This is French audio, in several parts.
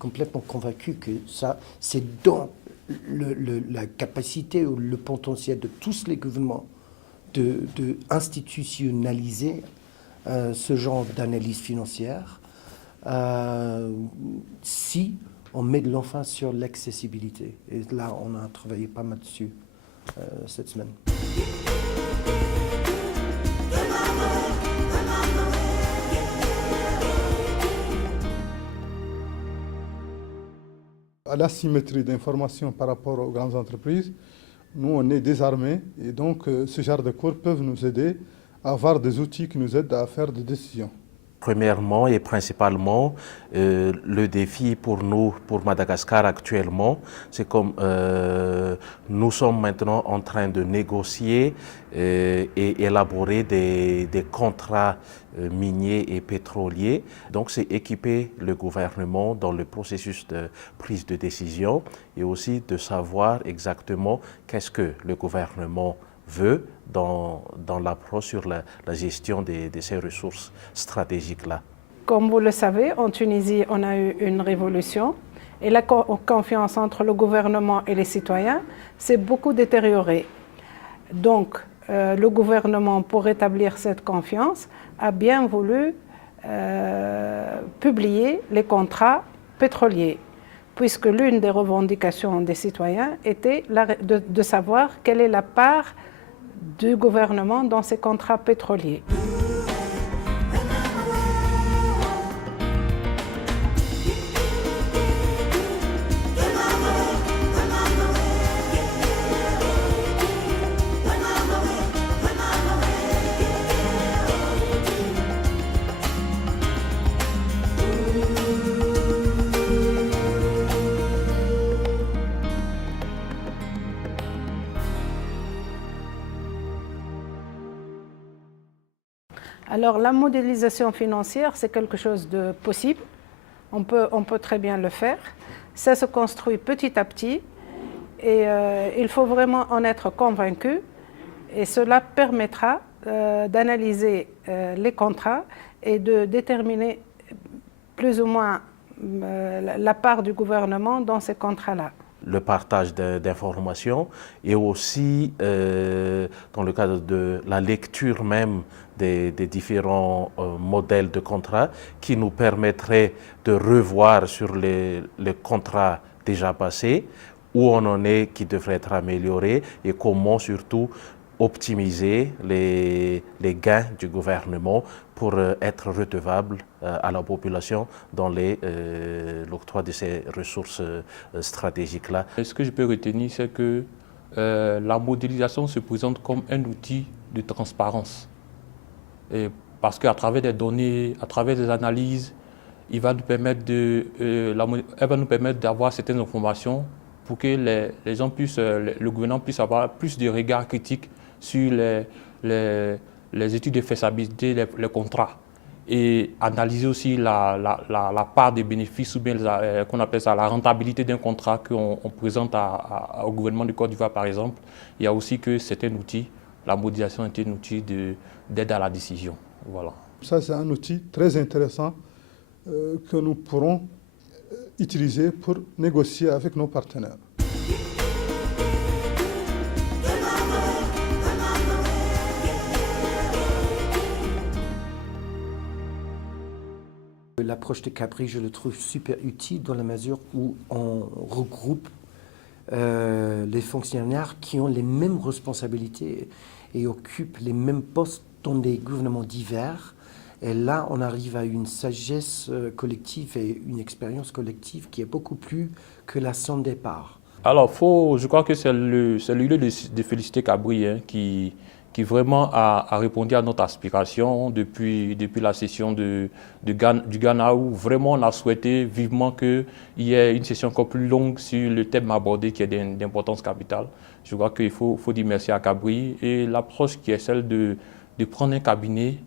complètement convaincu que ça, c'est dans la capacité ou le potentiel de tous les gouvernements de institutionnaliser ce genre d'analyse financière si on met de l'emphase sur l'accessibilité. Et là, on a travaillé pas mal dessus cette semaine. À l'asymétrie d'information par rapport aux grandes entreprises, nous, on est désarmés et donc ce genre de cours peuvent nous aider à avoir des outils qui nous aident à faire des décisions. Premièrement et principalement, le défi pour nous, pour Madagascar actuellement, c'est comme nous sommes maintenant en train de négocier et élaborer des contrats miniers et pétroliers. Donc c'est équiper le gouvernement dans le processus de prise de décision et aussi de savoir exactement qu'est-ce que le gouvernement veut dans l'approche sur la gestion de ces ressources stratégiques-là. Comme vous le savez, en Tunisie, on a eu une révolution et la confiance entre le gouvernement et les citoyens s'est beaucoup détériorée. Donc, le gouvernement, pour rétablir cette confiance, a bien voulu publier les contrats pétroliers, puisque l'une des revendications des citoyens était de savoir quelle est la part du gouvernement dans ces contrats pétroliers. Alors la modélisation financière, c'est quelque chose de possible. On peut très bien le faire. Ça se construit petit à petit et il faut vraiment en être convaincu. Et cela permettra d'analyser les contrats et de déterminer plus ou moins la part du gouvernement dans ces contrats-là. Le partage d'informations et aussi dans le cadre de la lecture même des différents modèles de contrats qui nous permettraient de revoir sur les contrats déjà passés où on en est qui devrait être amélioré et comment surtout optimiser les gains du gouvernement pour être redevable à la population dans l'octroi de ces ressources stratégiques-là. Ce que je peux retenir, c'est que la modélisation se présente comme un outil de transparence. Parce qu'à travers des données, à travers des analyses, elle va nous permettre d'avoir certaines informations pour que les gens puissent, le gouvernement puisse avoir plus de regard critique sur les études de faisabilité, les contrats, et analyser aussi la part des bénéfices ou bien qu'on appelle ça la rentabilité d'un contrat qu'on présente au gouvernement du Côte d'Ivoire par exemple. Il y a aussi que c'est un outil, la modélisation est un outil d'aide à la décision. Voilà. Ça c'est un outil très intéressant que nous pourrons utiliser pour négocier avec nos partenaires. L'approche de Cabri, je le trouve super utile dans la mesure où on regroupe les fonctionnaires qui ont les mêmes responsabilités et occupent les mêmes postes dans des gouvernements divers. Et là, on arrive à une sagesse collective et une expérience collective qui est beaucoup plus que la somme des parts. Alors, je crois que c'est le lieu de féliciter Cabri qui vraiment a répondu à notre aspiration depuis la session du Ghana où vraiment on a souhaité vivement qu'il y ait une session encore plus longue sur le thème abordé qui est d'importance capitale. Je crois qu'il faut dire merci à Cabri et l'approche qui est celle de prendre un cabinet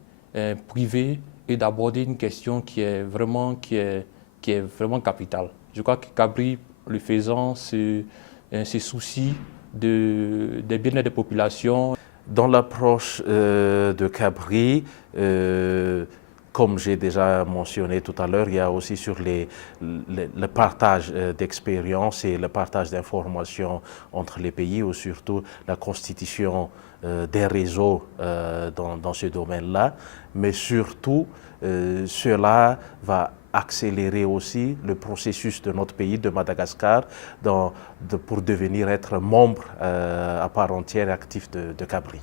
privé et d'aborder une question qui est vraiment capitale. Je crois que Cabri, le faisant, se soucie des bien-être des populations. Dans l'approche de Cabri, comme j'ai déjà mentionné tout à l'heure, il y a aussi sur le partage d'expériences et le partage d'informations entre les pays, ou surtout la constitution des réseaux dans ce domaine-là. Mais surtout, cela va accélérer aussi le processus de notre pays, de Madagascar, pour devenir être membre à part entière et actif de Cabri.